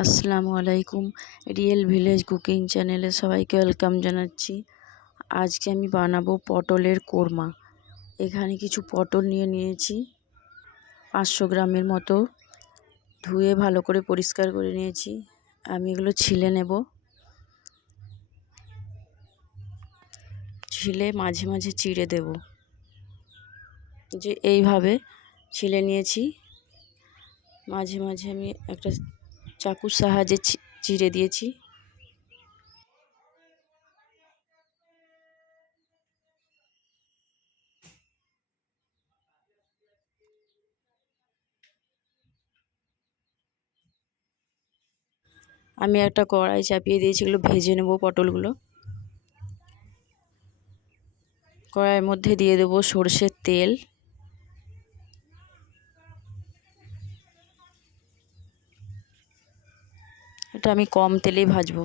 আসসালামু আলাইকুম real village cooking চ্যানেলে সবাইকে ওয়েলকাম জানাচ্ছি। আজকে আমি বানাবো পটলের কোরমা। এখানে কিছু পটল নিয়ে নিয়েছি, পাঁচশো গ্রামের মতো। ধুয়ে ভালো করে পরিষ্কার করে নিয়েছি। আমি এগুলো ছিলে নেব। ছিলে মাঝে মাঝে চিড়ে দেব। যে এইভাবে ছিলে নিয়েছি। মাঝে মাঝে আমি একটা চাকুর সাহায্যে চিড়ে দিয়েছি। আমি একটা কড়াই চাপিয়ে দিয়েছি, এগুলো ভেজে নেব পটলগুলো। কড়াইয়ের মধ্যে দিয়ে দেবো সর্ষের তেল। এটা আমি কম তেলেই ভাজবো।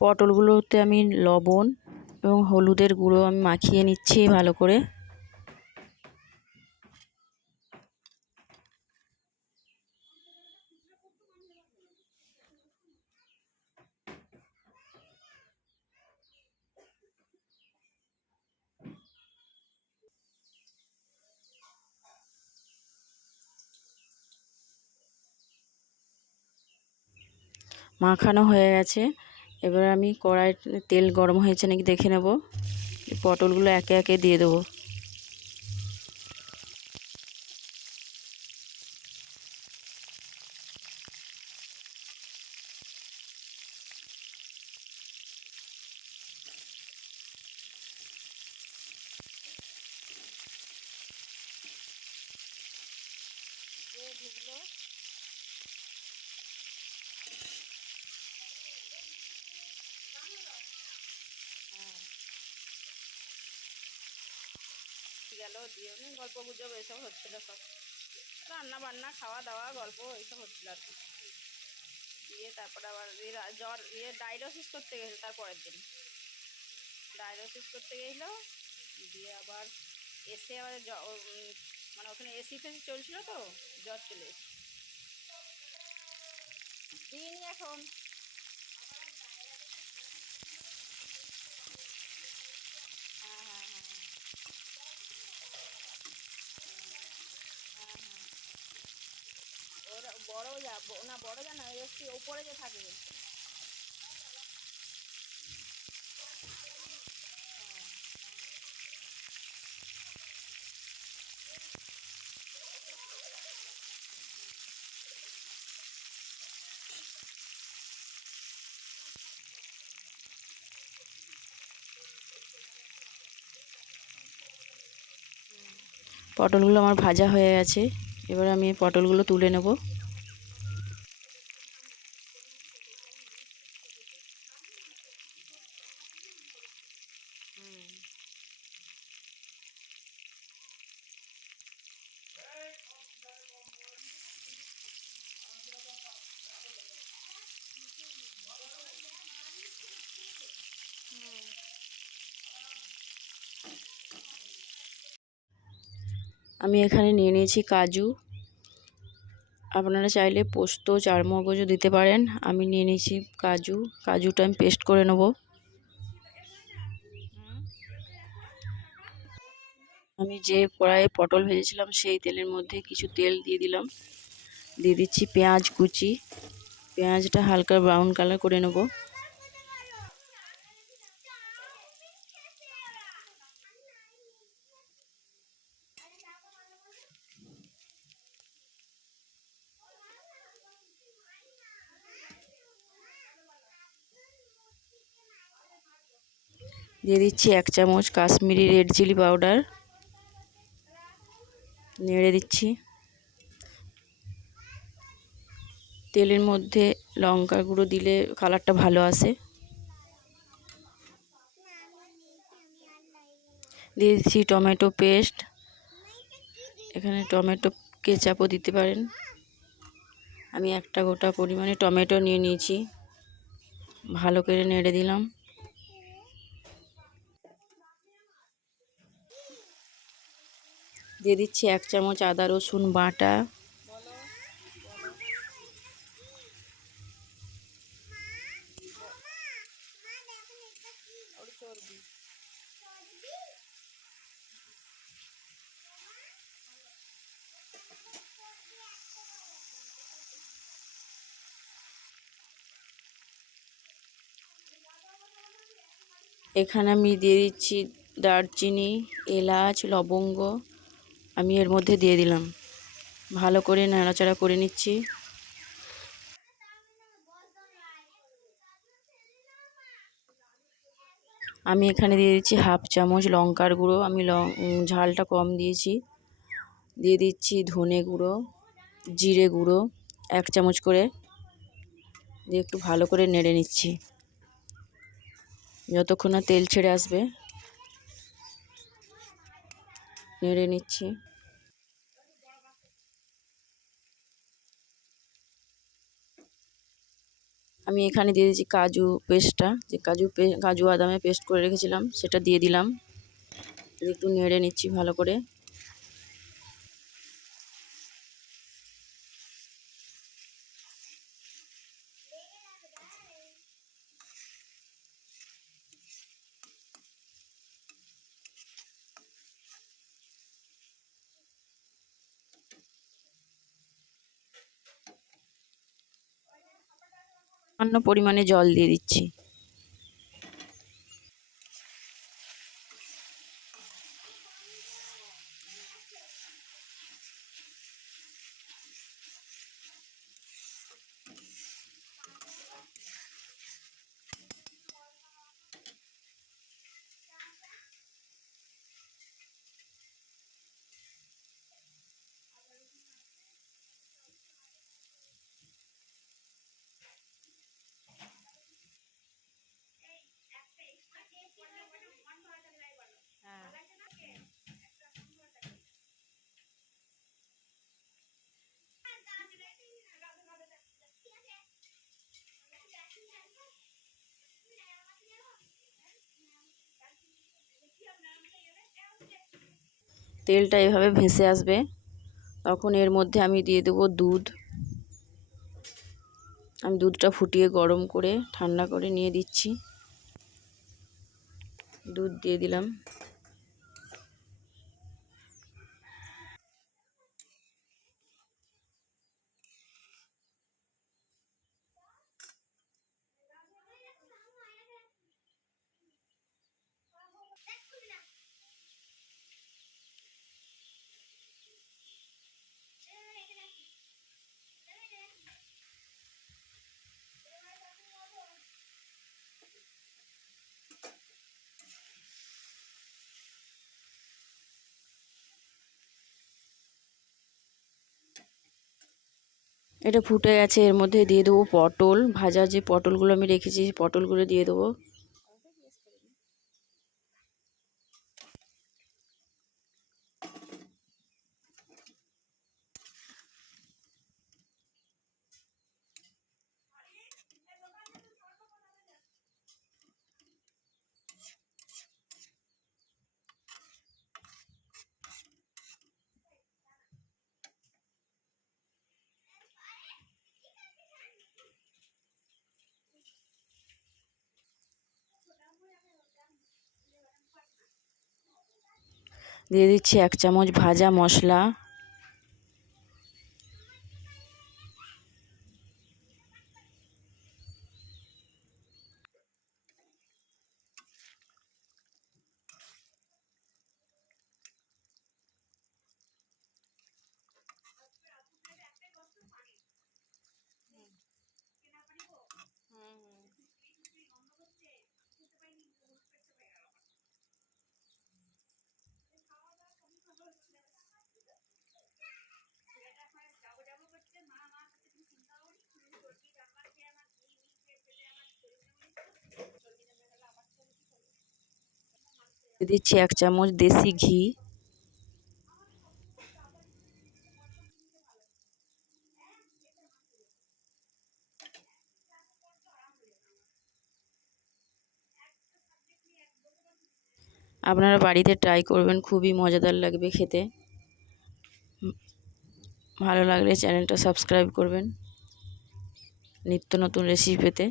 পটলগুলোতে আমি লবণ এবং হলুদের গুঁড়ো আমি মাখিয়ে নিচ্ছি ভালো করে। মাখানো হয়ে গেছে। এবার আমি কড়াই তেল গরম হয়েছে নাকি দেখে নেব। পটলগুলো একে একে দিয়ে দেবো। গেল দিয়ে গল্প গুজব এইসব হচ্ছিল সব। রান্না বান্না, খাওয়া দাওয়া, গল্প এইসব হচ্ছিল আর কি। দিয়ে তারপরে আবার জ্বর ইয়ে ডায়লোসিস করতে গেছে তারপরের দিন। ডায়লোসিস করতে গেছিল, দিয়ে আবার এসে আবার মানে ওখানে এসি ফেসি চলছিল তো, জ্বর চলে এসে দিইনি এখন হ্যাঁ হ্যাঁ হ্যাঁ ওরা বড় যা না বড় যা না যে থাকে পটলগুলো আমার ভাজা হয়ে গেছে। এবার আমি পটলগুলো তুলে নেব। আমি এখানে নিয়ে নিয়েছি কাজু। আপনারা চাইলে পোস্ত, চারমগজও দিতে পারেন। আমি নিয়ে নিয়েছি কাজু। কাজুটা আমি পেস্ট করে নেব। আমি যে কড়াইয়ে পটল ভেজেছিলাম, সেই তেলের মধ্যে কিছু তেল দিয়ে দিলাম। দিয়ে দিচ্ছি পেঁয়াজ কুচি। পেঁয়াজটা হালকা ব্রাউন কালার করে নেব। দিয়ে দিচ্ছি এক চামচ কাশ্মীরি রেড চিলি পাউডার। নেড়ে দিচ্ছি। তেলের মধ্যে লঙ্কা গুঁড়ো দিলে কালারটা ভালো আসে। দিয়ে দিচ্ছি টমেটো পেস্ট। এখানে টমেটো কেচাপও দিতে পারেন। আমি একটা গোটা পরিমাণে টমেটো নিয়ে নিয়েছি। ভালো করে নেড়ে দিলাম। দিয়ে দিচ্ছি এক চামচ আদা রসুন বাটা। এখানে আমি দিয়ে দিচ্ছি দারচিনি এলাচ লবঙ্গ। আমি এর মধ্যে দিয়ে দিলাম। ভালো করে নাড়াচাড়া করে নিচ্ছি। আমি এখানে দিয়ে দিচ্ছি হাফ চামচ লঙ্কার গুঁড়ো। আমি লং ঝালটা কম দিয়েছি। দিয়ে দিচ্ছি ধনে গুঁড়ো, জিরে গুঁড়ো, এক চামচ করে। দিয়ে একটু ভালো করে নেড়ে নিচ্ছি। যতক্ষণ না তেল ছেড়ে আসবে। নেড়ে নিচ্ছি। আমি এখানে দিয়ে দিচ্ছি কাজু পেস্টটা। যে কাজু কাজু বাদামে পেস্ট করে রেখেছিলাম, সেটা দিয়ে দিলাম। একটু নেড়ে নিচ্ছি ভালো করে। সামান্য পরিমাণে জল দিয়ে দিচ্ছি। তেলটা এভাবে ভেসে আসবে। তখন এর মধ্যে আমি দিয়ে দেবো দুধ। আমি দুধটা ফুটিয়ে গরম করে ঠান্ডা করে নিয়ে দিচ্ছি। দুধ দিয়ে দিলাম। এটা ফুটে গেছে, এর মধ্যে দিয়ে দেবো পটল। ভাজা যে পটলগুলো আমি রেখেছি পটলগুলো দিয়ে দেবো। দিয়ে দিচ্ছি এক চামচ ভাজা মশলা। দিচ্ছি এক চামচ দেশি ঘি। আপনারা বাড়িতে ট্রাই করবেন, খুবই মজাদার লাগবে খেতে। ভালো লাগলে চ্যানেলটা সাবস্ক্রাইব করবেন। নিত্য নতুন রেসিপি পেতে।